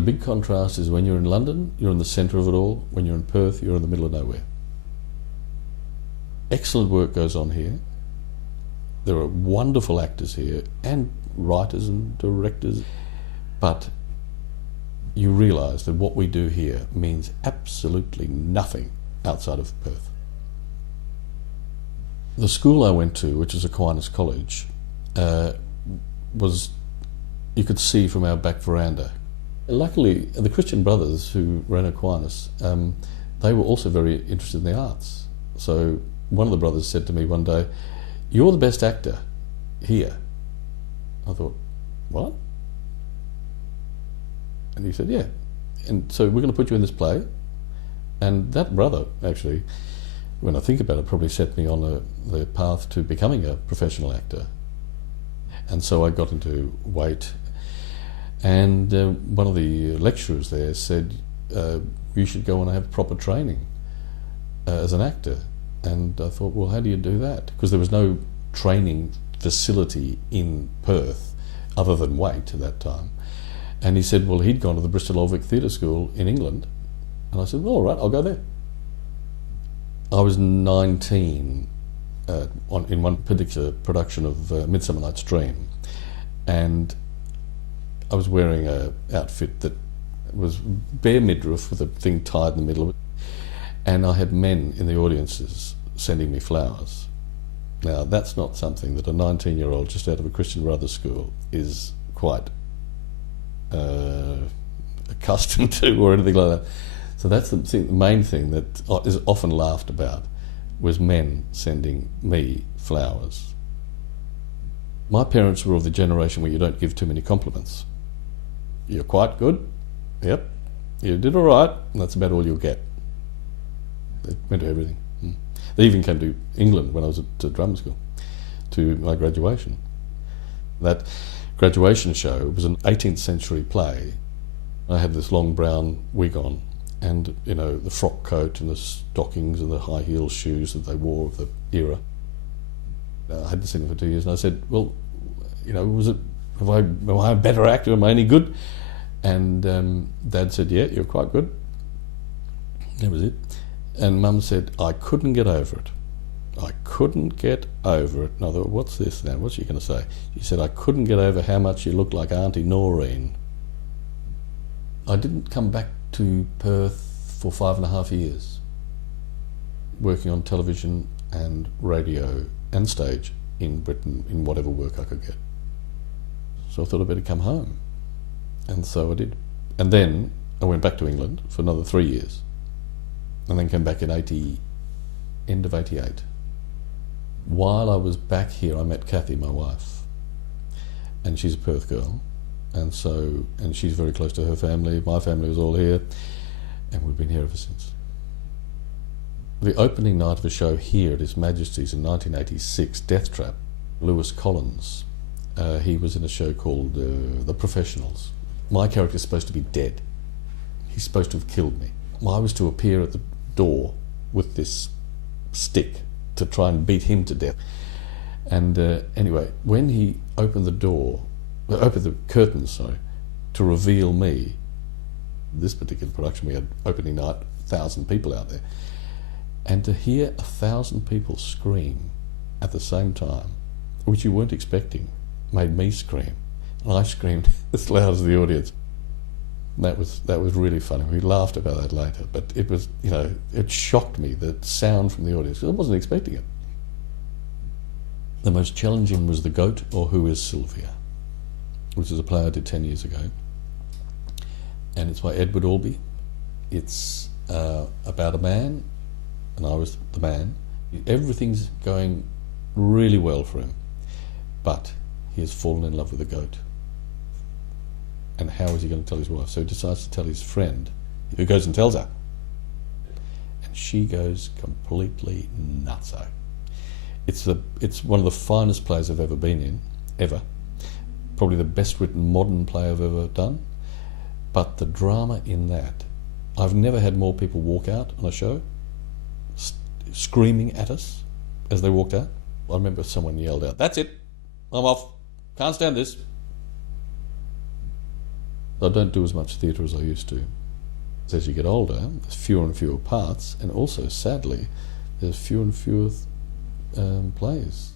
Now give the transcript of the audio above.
The big contrast is when you're in London, you're in the centre of it all. When you're in Perth, you're in the middle of nowhere. Excellent work goes on here. There are wonderful actors here and writers and directors, but you realise that what we do here means absolutely nothing outside of Perth. The school I went to, which is Aquinas College, was, you could see from our back veranda. Luckily, the Christian brothers who ran Aquinas, they were also very interested in the arts. So one of the brothers said to me one day, "You're the best actor here." I thought, what? And he said, "Yeah. And so we're going to put you in this play." And that brother, actually, when I think about it, probably set me on the path to becoming a professional actor. And so I got into Wait. And one of the lecturers there said, "You should go and have proper training as an actor." And I thought, well, how do you do that? Because there was no training facility in Perth other than Wait at that time. And he said, well, he'd gone to the Bristol Old Vic Theatre School in England. And I said, well, all right, I'll go there. I was 19 in one particular production of Midsummer Night's Dream, and I was wearing an outfit that was bare midriff with a thing tied in the middle of it, and I had men in the audiences sending me flowers. Now, that's not something that a 19-year-old just out of a Christian Brothers school is quite accustomed to or anything like that. So that's the main thing that is often laughed about, was men sending me flowers. My parents were of the generation where you don't give too many compliments. You're quite good, yep, you did all right, and that's about all you'll get. They went to everything. They even came to England when I was at drama school, to my graduation. That graduation show was an 18th century play. I had this long brown wig on, and you know, the frock coat and the stockings and the high heel shoes that they wore of the era. I hadn't seen it for 2 years, and I said, well, you know, am I a better actor? Am I any good? And Dad said, yeah, you're quite good. That was it. And Mum said, I couldn't get over it. I couldn't get over it. And I thought, what's this now? What's she going to say? She said, I couldn't get over how much you looked like Auntie Noreen. I didn't come back to Perth for 5.5 years, working on television and radio and stage in Britain in whatever work I could get. So I thought I'd better come home. And so I did. And then I went back to England for another 3 years, and then came back in end of 88. While I was back here, I met Kathy, my wife, and she's a Perth girl, and she's very close to her family. My family was all here, and we've been here ever since. The opening night of a show here at His Majesty's in 1986, Death Trap, Lewis Collins, he was in a show called The Professionals. My character is supposed to be dead. He's supposed to have killed me. I was to appear at the door with this stick to try and beat him to death. And anyway, when he opened the curtains, to reveal me, this particular production, we had opening night, 1,000 people out there, and to hear 1,000 people scream at the same time, which you weren't expecting, made me scream. And I screamed as loud as the audience. That was really funny. We laughed about that later, but it was, you know, it shocked me, the sound from the audience, because I wasn't expecting it. The most challenging was The Goat, or Who is Sylvia, which is a play I did 10 years ago, and it's by Edward Albee. It's about a man, and I was the man. Everything's going really well for him, but he has fallen in love with a goat. And how is he going to tell his wife? So he decides to tell his friend, who goes and tells her. And she goes completely nutso. It's one of the finest plays I've ever been in, ever. Probably the best written modern play I've ever done. But the drama in that, I've never had more people walk out on a show, screaming at us as they walked out. I remember someone yelled out, "That's it, I'm off, can't stand this." I don't do as much theatre as I used to. As you get older, there's fewer and fewer parts, and also, sadly, there's fewer and fewer plays.